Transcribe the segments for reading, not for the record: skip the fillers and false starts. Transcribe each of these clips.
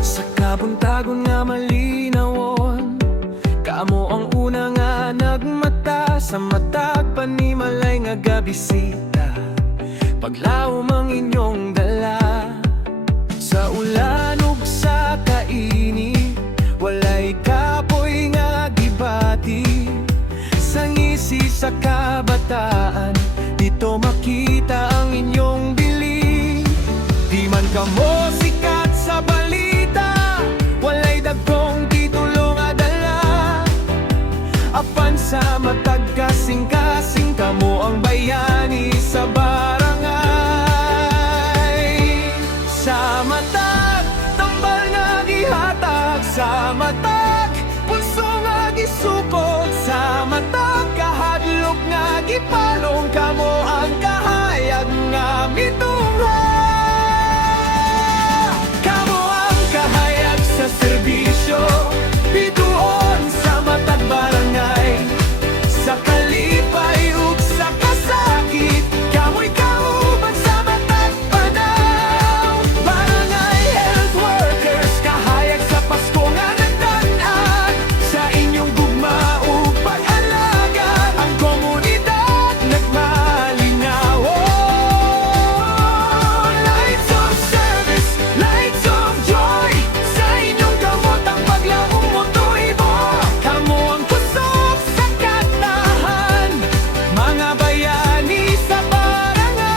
Sa kabuntagon nga malinawon, kamo ang una nga nagmata sa matag panimalay nga gabisita. Paglaom ang inyong dala sa ulan ug sa kaini, walay kapoy nga gibati. Sa ngisi sa kabataan, dito makita ang inyong bili. Di man kamo sikat sa balita, walay dagkong titulo nga dala. Apan sa matag kasing-kasing, kamo ang bayani sa barangay. Sa matag tambal nga gihatag, sa matag pulso nga gisukod, sa matag kahadlok nga gipalong, kamo ang kahayag nga mitungha. Kamo ang kahayag sa serbisyo, bituon sa matag barangay. Sa kalipay ug sa kasakit, kamoy kauban sa matag panaw. Barangay health workers, kahayag sa Pasko nga nagtan-an. Sa inyong gugma ug pag-alaga, ang komunidad nagmalinaw. Lights of service, lights of joy, sa inyong kamot ang paglaong motibo. Kamo ang kusog sa katahan, mga bayani sa barangay.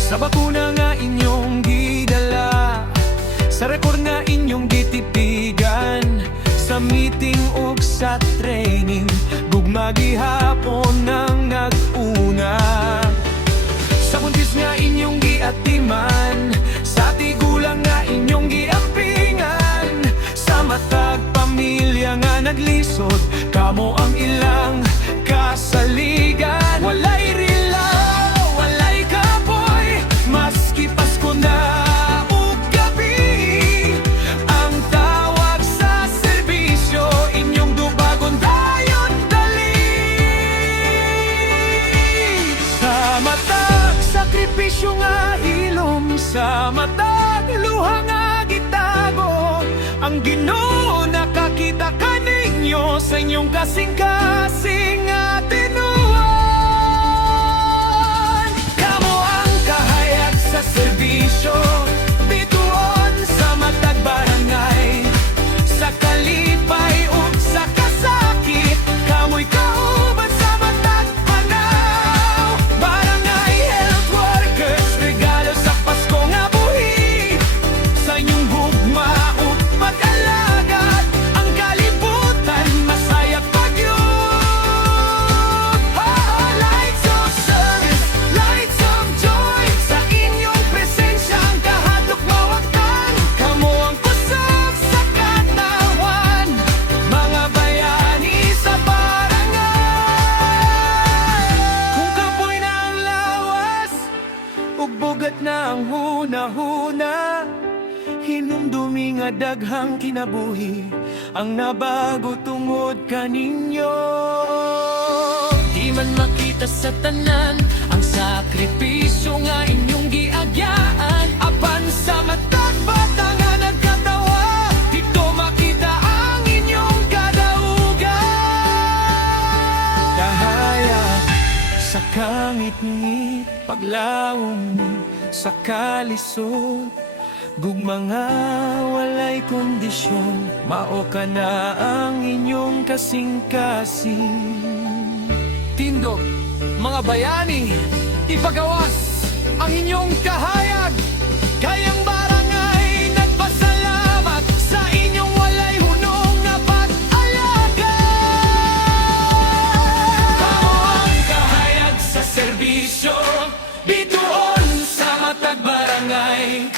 Sa bakuna nga inyong gidala, sa rekord nga inyong gitipigan, sa meeting ug sa training, gugma gihapon nang nag-una. Sa buntis nga inyong giatiman, sa tigulang nga inyong giampingan, sa matag pamilya nga naglisod, kamo ang ilang kasaligan. Walay rilaw, walay kapoy, maski Pasko na ug gabi, ang tawag sa serbisyo, inyong dubagon dayon dali. Sa matag sakripisyo nga hilom, sa matag luha nga gitago, ang Ginoo nakakita kaninyo sa inyong kasing-kasing nga tinuan. Kamo ang kahayag sa serbisyo, bituon sa matag barangay. Sa kalipay ug sa kasakit, kamoy kauban sa matag panaw. Barangay health workers, regalo sa Pasko nga buhi. Sa inyong gugma ug pag-alaga, ang kalibutan masaya pagyud. Lights of service, lights of joy, sa inyong presensya ang kahadlok mawagtan. Kamo ang kusog sa katawan, mga bayani sa barangay. Kung kapoy na ang lawas, ug bugat na ang huna-huna, hinumdumi nga daghang kinabuhi ang nabago tungod kaninyo. Di man makita sa tanan ang sakripisyo nga inyong giagyaan, apan sa matag bata nga nagkatawa, dito makita ang inyong kadaugan. Kahayag sa kangit-ngit, paglaom sa kalisod, gugma nga walay kondisyon, mao ka na ang inyong kasing-kasing. Tindog, mga bayani, ipagawas ang inyong kahayag. Kayang barangay nagpasalamat sa inyong walay hunong nga pag-alaga. Kamo ang kahayag sa serbisyo, bituon sa matag barangay.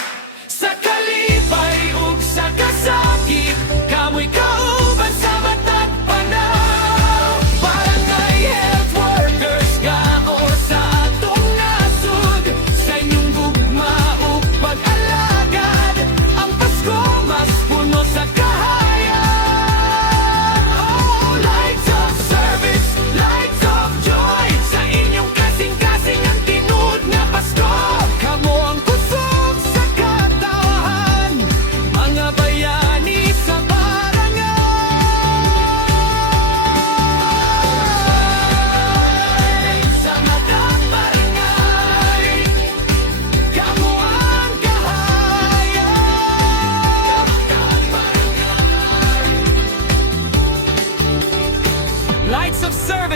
Sa kalipay ug sa kasakit, kamoy kauban sa matag panaw. Barangay health workers, gao sa atong nasud, sa inyong gugma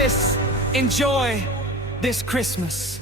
service. Enjoy this Christmas.